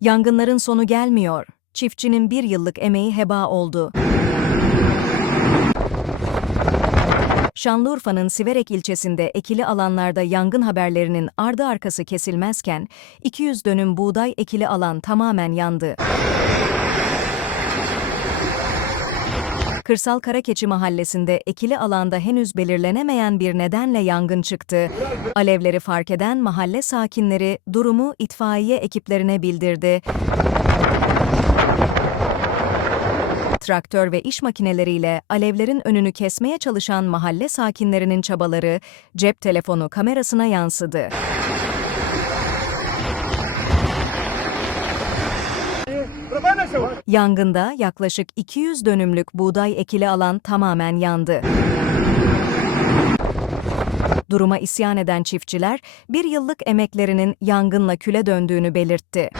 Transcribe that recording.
Yangınların sonu gelmiyor. Çiftçinin bir yıllık emeği heba oldu. Şanlıurfa'nın Siverek ilçesinde ekili alanlarda yangın haberlerinin ardı arkası kesilmezken 200 dönüm buğday ekili alan tamamen yandı. Kırsal Karakeçi mahallesinde ekili alanda henüz belirlenemeyen bir nedenle yangın çıktı. Alevleri fark eden mahalle sakinleri durumu itfaiye ekiplerine bildirdi. Traktör ve iş makineleriyle alevlerin önünü kesmeye çalışan mahalle sakinlerinin çabaları cep telefonu kamerasına yansıdı. Yangında yaklaşık 200 dönümlük buğday ekili alan tamamen yandı. Duruma isyan eden çiftçiler, bir yıllık emeklerinin yangınla küle döndüğünü belirtti.